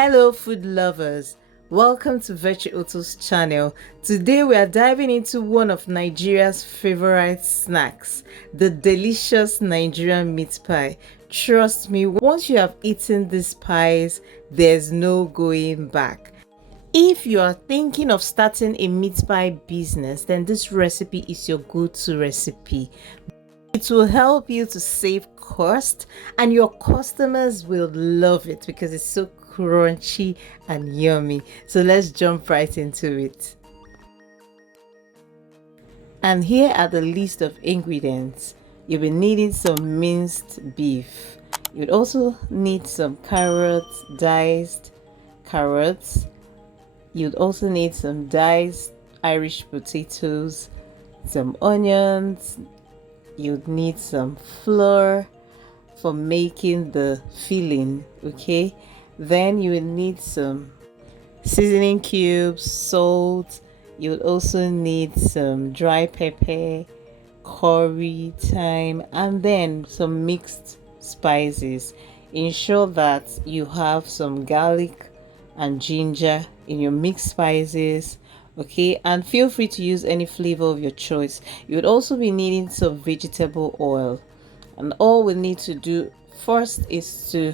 Hello food lovers, welcome to Virtuoto's channel. Today we are diving into one of Nigeria's favorite snacks, the delicious Nigerian meat pie. Trust me, once you have eaten these pies, there's no going back. If you are thinking of starting a meat pie business, then this recipe is your go-to recipe. It will help you to save cost and your customers will love it because it's so crunchy and yummy. So let's jump right into it. And here are the list of ingredients. You'll be needing some minced beef. You'd also need some carrots, diced carrots. You'd also need some diced Irish potatoes, some onions. You'd need some flour for making the filling, okay? Then you will need some seasoning cubes, salt. You would also need some dry pepper, curry, thyme, and then some mixed spices. Ensure that you have some garlic and ginger in your mixed spices, okay? And feel free to use any flavor of your choice. You would also be needing some vegetable oil, and all we need to do first is to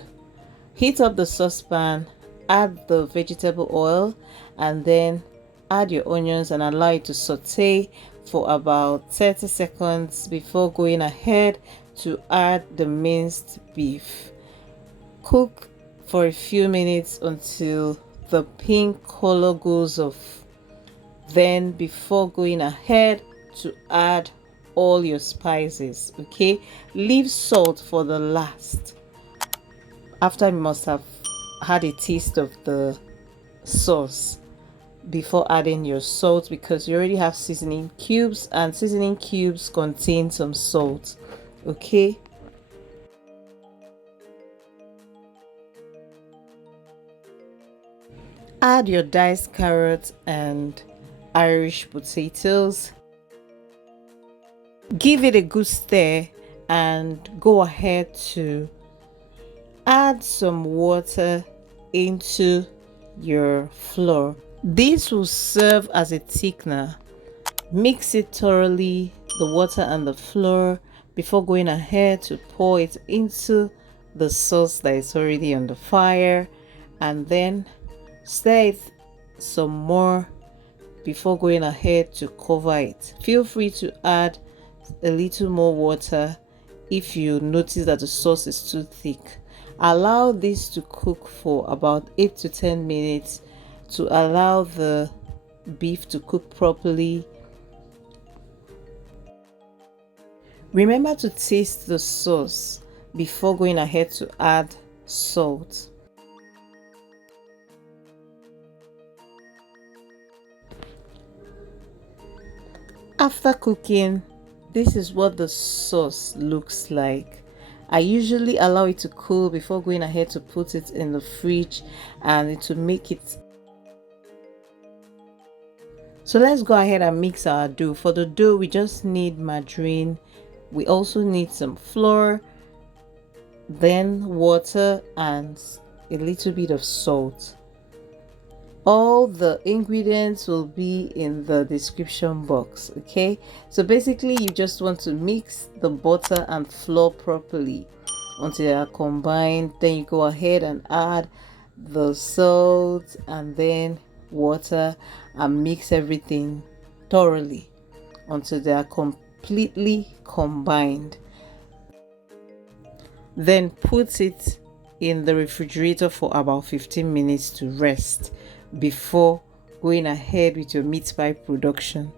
heat up the saucepan, add the vegetable oil, and then add your onions and allow it to saute for about 30 seconds before going ahead to add the minced beef. Cook for a few minutes until the pink color goes off. Then before going ahead to add all your spices, okay? Leave salt for the last, after you must have had a taste of the sauce before adding your salt, because you already have seasoning cubes and seasoning cubes contain some salt, okay? Add your diced carrots and Irish potatoes. Give it a good stir and go ahead to add some water into your flour. This will serve as a thickener. Mix it thoroughly, the water and the flour, before going ahead to pour it into the sauce that is already on the fire, and then stir it some more before going ahead to cover it. Feel free to add a little more water if you notice that the sauce is too thick. Allow this to cook for about 8 to 10 minutes to allow the beef to cook properly. Remember to taste the sauce before going ahead to add salt. After cooking, this is what the sauce looks like. I usually allow it to cool before going ahead to put it in the fridge and to make it. So let's go ahead and mix our dough. For the dough, we just need margarine. We also need some flour, then water and a little bit of salt. All the ingredients will be in the description box, okay? So basically you just want to mix the butter and flour properly until they are combined. Then you go ahead and add the salt and then water and mix everything thoroughly until they are completely combined. Then put it in the refrigerator for about 15 minutes to rest before going ahead with your meat pie production.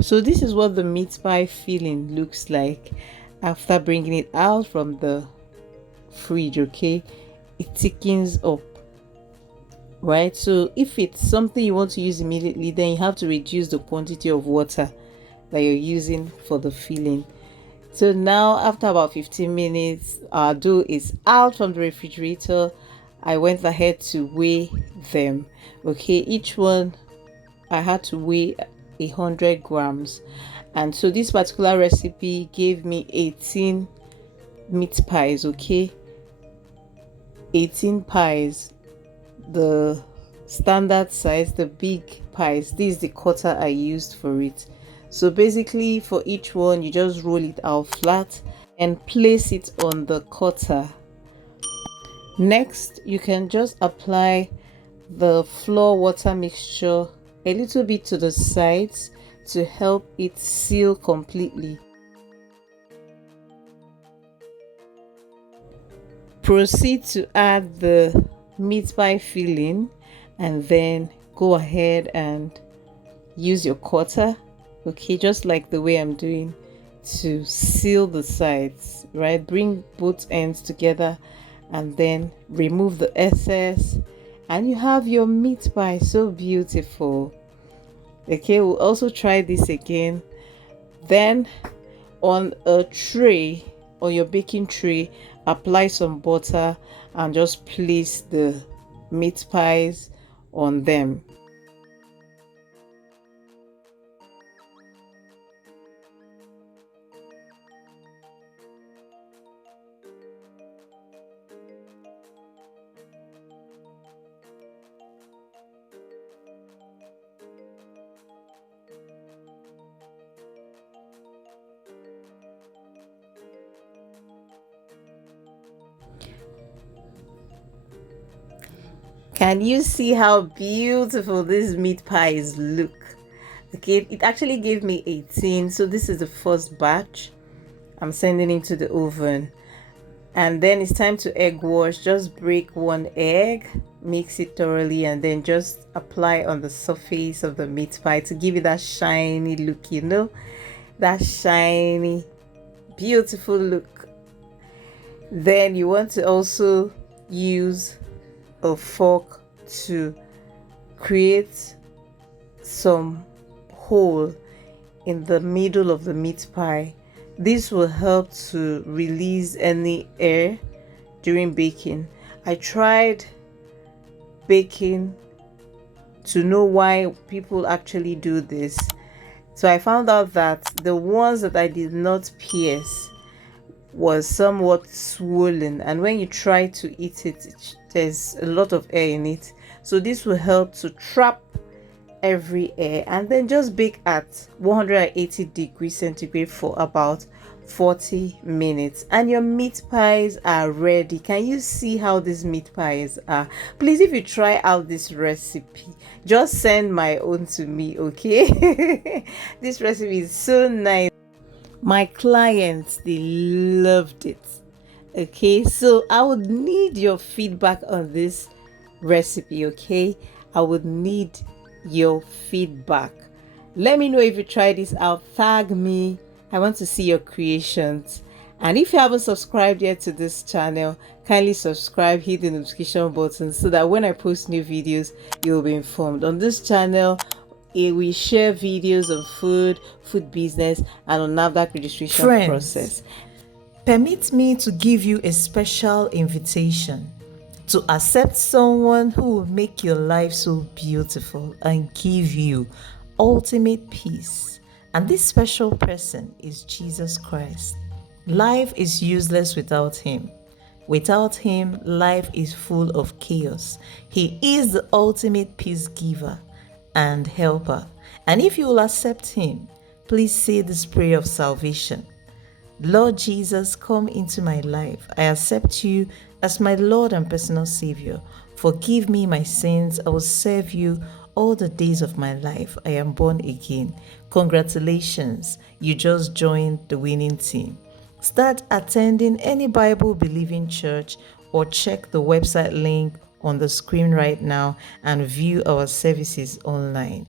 So this is what the meat pie filling looks like after bringing it out from the fridge. Okay, it thickens up, right? So if it's something you want to use immediately, then you have to reduce the quantity of water that you're using for the filling. So now after about 15 minutes, our dough is out from the refrigerator. I went ahead to weigh them. Okay, each one I had to weigh 100 grams. And so this particular recipe gave me 18 meat pies. Okay, 18 pies, the standard size, the big pies. This is the cutter I used for it. So basically for each one, you just roll it out flat and place it on the cutter. Next, you can just apply the flour water mixture a little bit to the sides to help it seal completely. Proceed to add the meat pie filling and then go ahead and use your cutter, okay, just like the way I'm doing, to seal the sides, right? Bring both ends together and then remove the excess, and you have your meat pie. So beautiful. Okay, we'll also try this again. Then on a tray, on your baking tray, apply some butter and just place the meat pies on them. Can you see how beautiful these meat pies look? Okay, it actually gave me 18, so this is the first batch. I'm sending it to the oven. And then it's time to egg wash. Just break one egg, mix it thoroughly, and then just apply on the surface of the meat pie to give it that shiny look, you know, that shiny, beautiful look. Then you want to also use a fork to create some hole in the middle of the meat pie. This will help to release any air during baking. I tried baking to know why people actually do this. So I found out that the ones that I did not pierce was somewhat swollen, and when you try to eat it, there's a lot of air in it. So this will help to trap every air, and then just bake at 180 degrees centigrade for about 40 minutes and your meat pies are ready. Can you see how these meat pies are? Please, if you try out this recipe, just send my own to me, okay? This recipe is so nice. My clients, they loved it. Okay, so I would need your feedback on this recipe. Okay, I would need your feedback. Let me know if you try this out. Tag me. I want to see your creations. And if you haven't subscribed yet to this channel, kindly subscribe, hit the notification button so that when I post new videos, you'll be informed. On this channel, we share videos of food business, and on NAFDAC registration process. Permit me to give you a special invitation to accept someone who will make your life so beautiful and give you ultimate peace. And this special person is Jesus Christ. Life is useless without him. Without him, life is full of chaos. He is the ultimate peace giver and helper. And if you will accept him, please say this prayer of salvation. Lord Jesus, come into my life. I accept you as my Lord and personal Savior. Forgive me my sins. I will serve you all the days of my life. I am born again. Congratulations, you just joined the winning team. Start attending any Bible-believing church or check the website link on the screen right now and view our services online.